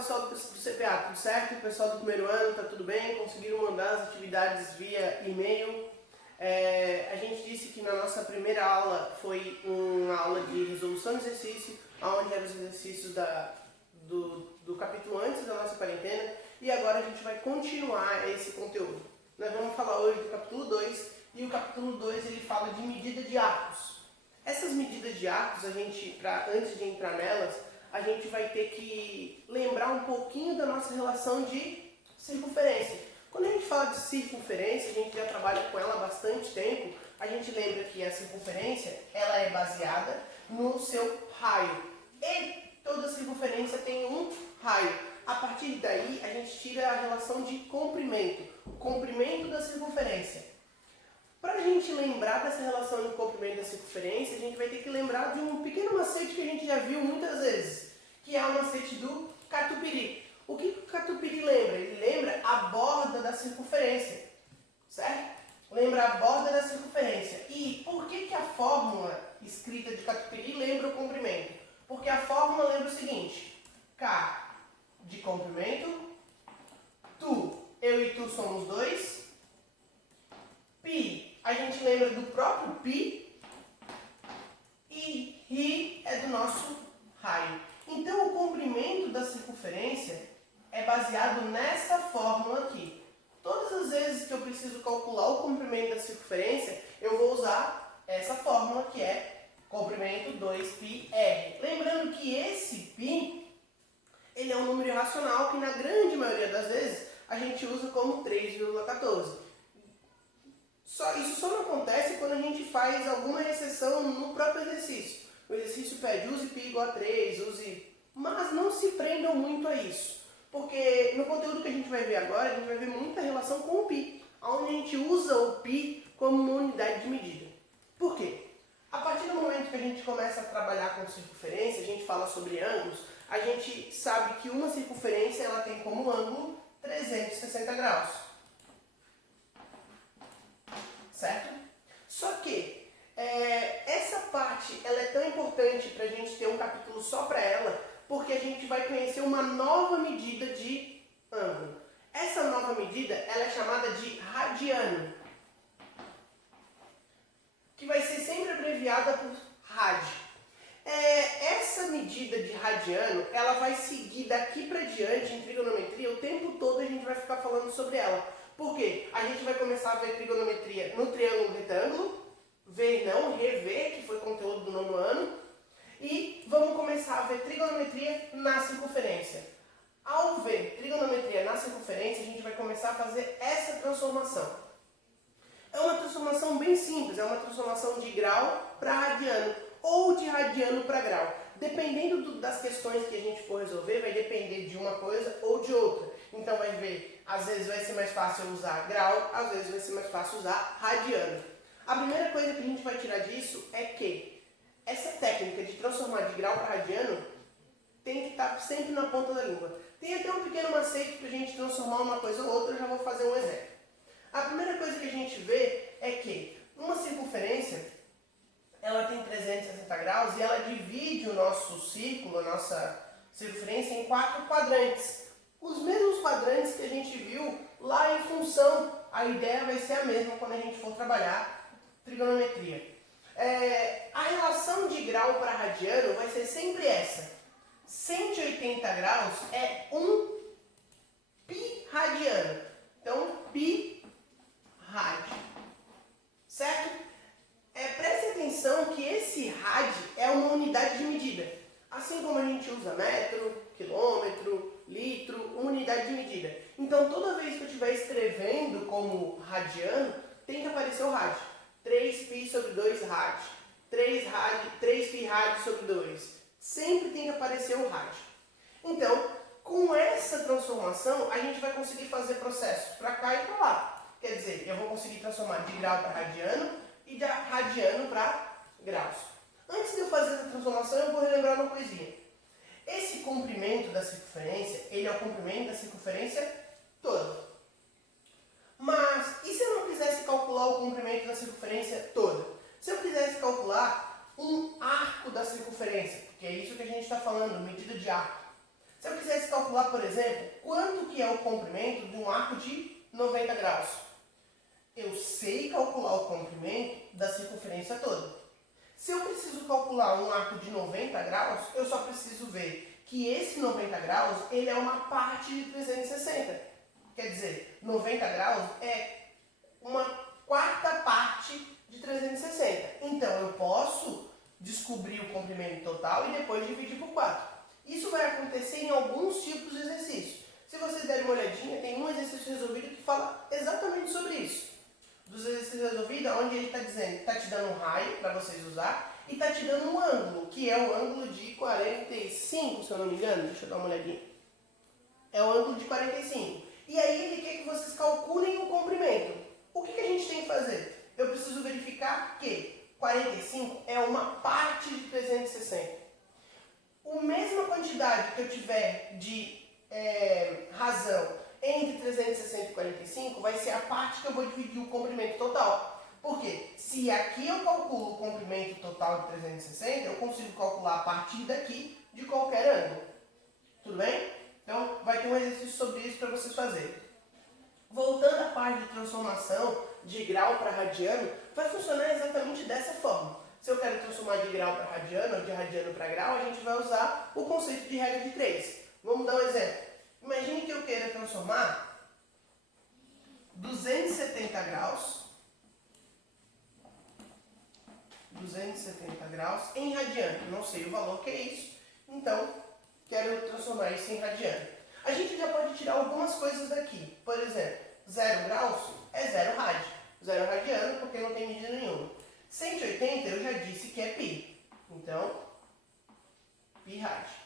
pessoal do CPA, tudo certo? O pessoal do primeiro ano, tá tudo bem? Conseguiram mandar as atividades via e-mail. A gente disse que na nossa primeira aula foi uma aula de resolução de exercício, onde eram os exercícios do capítulo antes da nossa quarentena, e agora a gente vai continuar esse conteúdo. Nós vamos falar hoje do capítulo 2, e o capítulo 2 ele fala de medida de arcos. Essas medidas de arcos, antes de entrar nelas, a gente vai ter que lembrar um pouquinho da nossa relação de circunferência. Quando a gente fala de circunferência, a gente já trabalha com ela há bastante tempo, a gente lembra que a circunferência ela é baseada no seu raio. E toda circunferência tem um raio. A partir daí, a gente tira a relação de comprimento, o comprimento da circunferência. Para a gente lembrar dessa relação de comprimento da circunferência, a gente vai ter que lembrar de um pequeno macete que a gente já viu muitas vezes, que é o macete do catupiry. O que o catupiry lembra? Ele lembra a borda da circunferência, certo? Lembra a borda da circunferência. E por que a fórmula escrita de catupiry lembra o comprimento? Porque a fórmula lembra o seguinte: K de comprimento, eu e tu somos 2, π a gente lembra do próprio π e ρ é do nosso raio. Então o comprimento da circunferência é baseado nessa fórmula aqui. Todas as vezes que eu preciso calcular o comprimento da circunferência, eu vou usar essa fórmula que é comprimento 2πr. Lembrando que esse π ele é um número irracional que na grande maioria das vezes a gente usa como 3,14. Isso só não acontece quando a gente faz alguma exceção no próprio exercício. O exercício pede use π igual a 3, mas não se prendam muito a isso. Porque no conteúdo que a gente vai ver agora, a gente vai ver muita relação com o π, onde a gente usa o π como uma unidade de medida. Por quê? A partir do momento que a gente começa a trabalhar com circunferência, a gente fala sobre ângulos, a gente sabe que uma circunferência ela tem como ângulo 360 graus. Certo? Só que essa parte ela é tão importante para a gente ter um capítulo só para ela, porque a gente vai conhecer uma nova medida de ângulo. Essa nova medida ela é chamada de radiano, que vai ser sempre abreviada por rad. Essa medida de radiano ela vai seguir daqui para diante em trigonometria, o tempo todo a gente vai ficar falando sobre ela. Por quê? A gente vai começar a ver trigonometria no triângulo retângulo, ver não, rever, que foi conteúdo do nono ano, e vamos começar a ver trigonometria na circunferência. Ao ver trigonometria na circunferência, a gente vai começar a fazer essa transformação. É uma transformação bem simples, é uma transformação de grau para radiano, ou de radiano para grau. Dependendo das questões que a gente for resolver, vai depender de uma coisa ou de outra. Então vai ver, às vezes vai ser mais fácil usar grau, às vezes vai ser mais fácil usar radiano. A primeira coisa que a gente vai tirar disso é que essa técnica de transformar de grau para radiano tem que estar sempre na ponta da língua. Tem até um pequeno macete para a gente transformar uma coisa ou outra, eu já vou fazer um exemplo. A primeira coisa que a gente vê é que uma circunferência ela tem 360 graus e ela divide o nosso círculo, a nossa circunferência, em 4 quadrantes. Os mesmos quadrantes que a gente viu lá em função. A ideia vai ser a mesma quando a gente for trabalhar trigonometria. A relação de grau para radiano vai ser sempre essa. 180 graus é 1 π radiano. Então, π rad. Certo? Preste atenção que esse rad é uma unidade de medida. Assim como a gente usa metro, quilômetro, litro, uma unidade de medida. Então, toda vez que eu estiver escrevendo como radiano, tem que aparecer o rad. 3π sobre 2 rad. 3π rad sobre 2. Sempre tem que aparecer o rad. Então, com essa transformação, a gente vai conseguir fazer processos para cá e para lá. Quer dizer, eu vou conseguir transformar de grau para radiano e de radiano para graus. Antes de eu fazer essa transformação, eu vou relembrar uma coisinha. Esse comprimento da circunferência, ele é o comprimento da circunferência toda. Mas, e se eu não quisesse calcular o comprimento da circunferência toda? Se eu quisesse calcular um arco da circunferência, porque é isso que a gente está falando, medida de arco. Se eu quisesse calcular, por exemplo, quanto que é o comprimento de um arco de 90 graus, eu sei calcular o comprimento da circunferência toda. Se eu preciso calcular um arco de 90 graus, eu só preciso ver que esse 90 graus ele é uma parte de 360. Quer dizer, 90 graus é uma quarta parte de 360. Então, eu posso descobrir o comprimento total e depois dividir por 4. Isso vai acontecer em alguns tipos de exercícios. Se vocês derem uma olhadinha, tem um exercício resolvido que fala exatamente sobre isso. Dos exercícios resolvidos, onde ele está dizendo, está te dando um raio para vocês usar e está te dando um ângulo, que é o ângulo de 45, se eu não me engano. Deixa eu dar uma olhadinha. É o ângulo de 45. E aí ele quer que vocês calculem o comprimento. O que a gente tem que fazer? Eu preciso verificar que 45 é uma parte de 360. A mesma quantidade que eu tiver de razão entre 360 e 45 vai ser a parte que eu vou dividir o comprimento total. Porque se aqui eu calculo o comprimento total de 360, eu consigo calcular a partir daqui de qualquer ângulo. Tudo bem? Então vai ter um exercício sobre isso para vocês fazerem. Voltando à parte de transformação de grau para radiano, vai funcionar exatamente dessa forma. Se eu quero transformar de grau para radiano ou de radiano para grau, a gente vai usar o conceito de regra de 3. Vamos dar um exemplo. Imagine que eu queira transformar 270 graus em radiano. Não sei o valor que é isso, então quero transformar isso em radiano. A gente já pode tirar algumas coisas daqui. Por exemplo, 0 graus é 0 rádio. 0 radiano porque não tem medida nenhuma. 180 eu já disse que é pi. Então, pi rádio.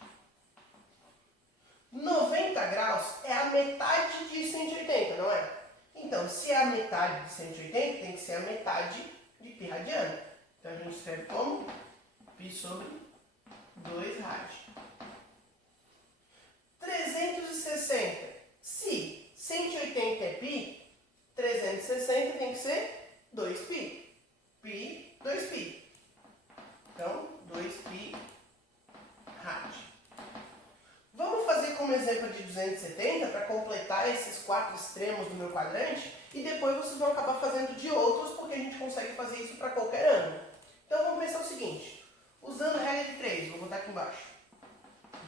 90 graus é a metade de 180, não é? Então, se é a metade de 180, tem que ser a metade de pi radiano. Então, a gente escreve como? Pi sobre 2 rádio. 360. Se 180 é pi, 360 tem que ser 2π. Pi, 2π. Então, 2π rádio. Vamos fazer como exemplo de 270 para completar esses 4 extremos do meu quadrante e depois vocês vão acabar fazendo de outros porque a gente consegue fazer isso para qualquer ângulo. Então vamos pensar o seguinte, usando a regra de 3, vou botar aqui embaixo,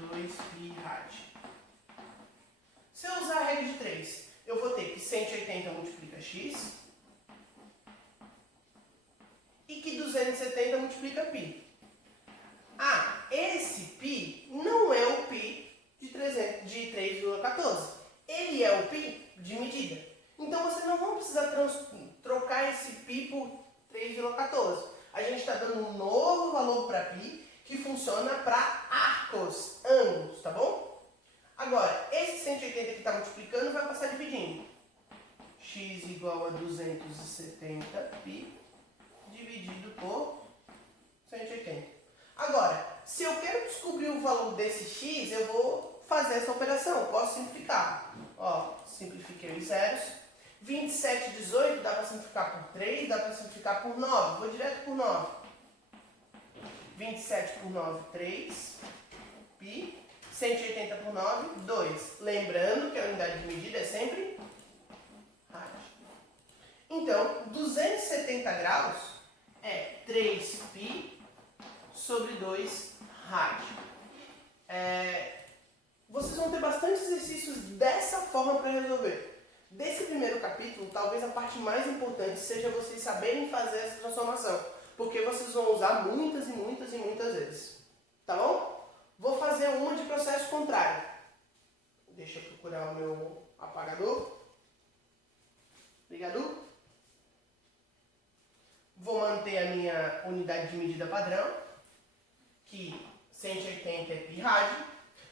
2π rádio. Se eu usar a regra de 3, eu vou ter que 180 multiplica x e que 270 multiplica π. Ah, esse π não é o π de 3,14. Ele é o π de medida. Então, vocês não vão precisar trocar esse π por 3,14. A gente está dando um novo valor para π que funciona para arcos, ângulos, tá bom? Agora, esse 180 que está multiplicando vai passar dividindo. X igual a 270π dividido por 180. Agora, se eu quero descobrir o valor desse x, eu vou fazer essa operação. Eu posso simplificar. Ó, simplifiquei os zeros. 27, 18 dá para simplificar por 3, dá para simplificar por 9. Vou direto por 9. 27 por 9, 3. Pi. 180 por 9, 2. Lembrando que a unidade de medida é sempre rádio. Então, 270 graus é 3π sobre 2 rádio. Vocês vão ter bastante exercícios dessa forma para resolver. Desse primeiro capítulo, talvez a parte mais importante seja vocês saberem fazer essa transformação, porque vocês vão usar muitas e muitas e muitas vezes. Tá bom? Vou fazer uma de processo contrário. Deixa eu procurar o meu apagador. Obrigado. Vou manter a minha unidade de medida padrão, que 180 é pi rádio,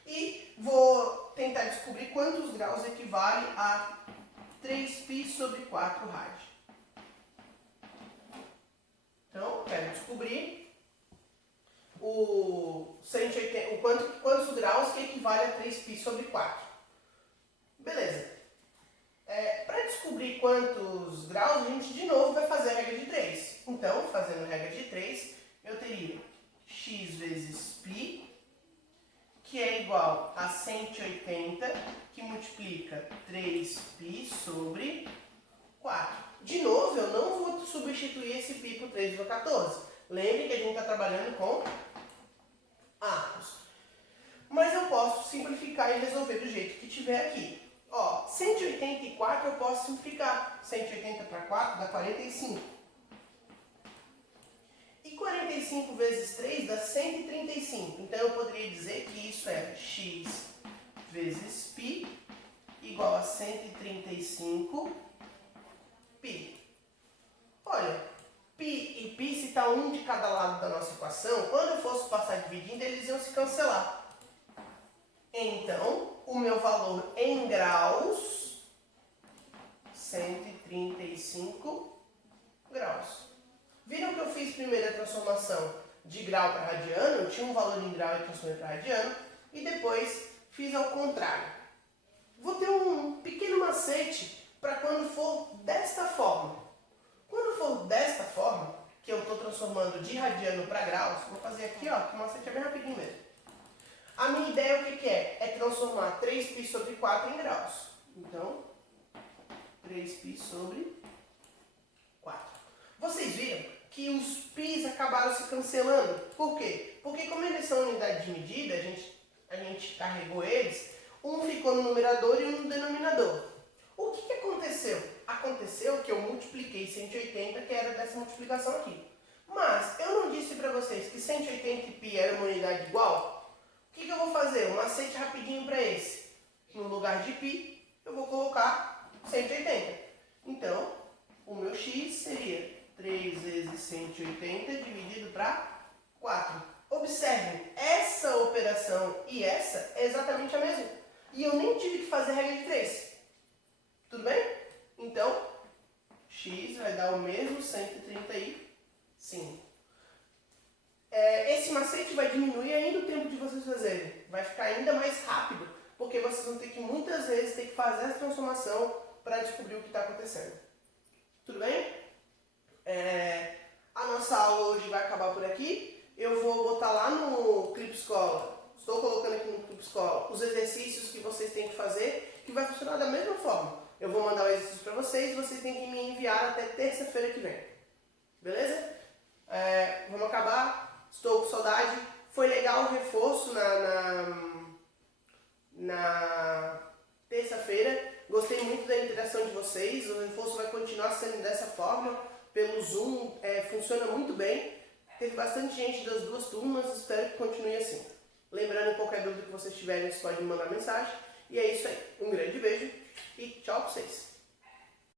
e vou tentar descobrir quantos graus equivale a 3π sobre 4 rádio. Então, quero descobrir quantos graus que equivale a 3π sobre 4. Beleza. Para descobrir quantos graus, a gente de novo vai fazer a regra de 3. Então, fazendo a regra de 3, eu teria x vezes π que é igual a 180, que multiplica 3π sobre 4. De novo, eu não vou substituir esse π por 3/14. Lembre que a gente está trabalhando com arcos. Mas eu posso simplificar e resolver do jeito que tiver aqui. Ó, 184 eu posso simplificar. 180 para 4 dá 45. E 45 vezes 3 dá 135. Então eu poderia dizer que isso é x vezes π igual a 135 π. Olha, π e π, se está um de cada lado da nossa equação, quando eu fosse passar dividindo, eles iam se cancelar. Então, o meu valor em graus, 135 graus. Viram que eu fiz primeiro a transformação de grau para radiano? Eu tinha um valor em grau e transformei para radiano. E depois fiz ao contrário. Vou ter um pequeno macete para quando for desta forma. Quando for desta forma, que eu estou transformando de radiano para graus, vou fazer aqui, ó, que o macete é bem rapidinho mesmo. A minha ideia o que é? É transformar 3π sobre 4 em graus. Então, 3π sobre 4. Vocês viram que os π's acabaram se cancelando. Por quê? Porque como eles são unidade de medida, a gente carregou eles, um ficou no numerador e um no denominador. O que aconteceu? Aconteceu que eu multipliquei 180, que era dessa multiplicação aqui. Mas eu não disse para vocês que 180 e π era uma unidade igual? O que eu vou fazer? Um macete rapidinho para esse. No lugar de π, eu vou colocar 180. Então, o meu x seria 3 vezes 180 dividido para 4. Observem, essa operação e essa é exatamente a mesma. E eu nem tive que fazer regra de 3. Tudo bem? Então, x vai dar o mesmo 135. Esse macete vai diminuir ainda o tempo de vocês fazerem. Vai ficar ainda mais rápido, porque vocês vão ter que muitas vezes ter que fazer essa transformação para descobrir o que está acontecendo. Tudo bem? A nossa aula hoje vai acabar por aqui. Eu vou botar lá no Clip Escola, estou colocando aqui no Clip Escola, os exercícios que vocês têm que fazer, que vai funcionar da mesma forma. Eu vou mandar o exercício para vocês e vocês têm que me enviar até terça-feira que vem. Beleza? Vamos acabar. Estou com saudade. Foi legal o reforço na terça-feira. Gostei muito da interação de vocês. O reforço vai continuar sendo dessa forma. Pelo Zoom, funciona muito bem. Teve bastante gente das duas turmas. Espero que continue assim. Lembrando, qualquer dúvida que vocês tiverem, vocês podem me mandar mensagem. E é isso aí. Um grande beijo e tchau pra vocês.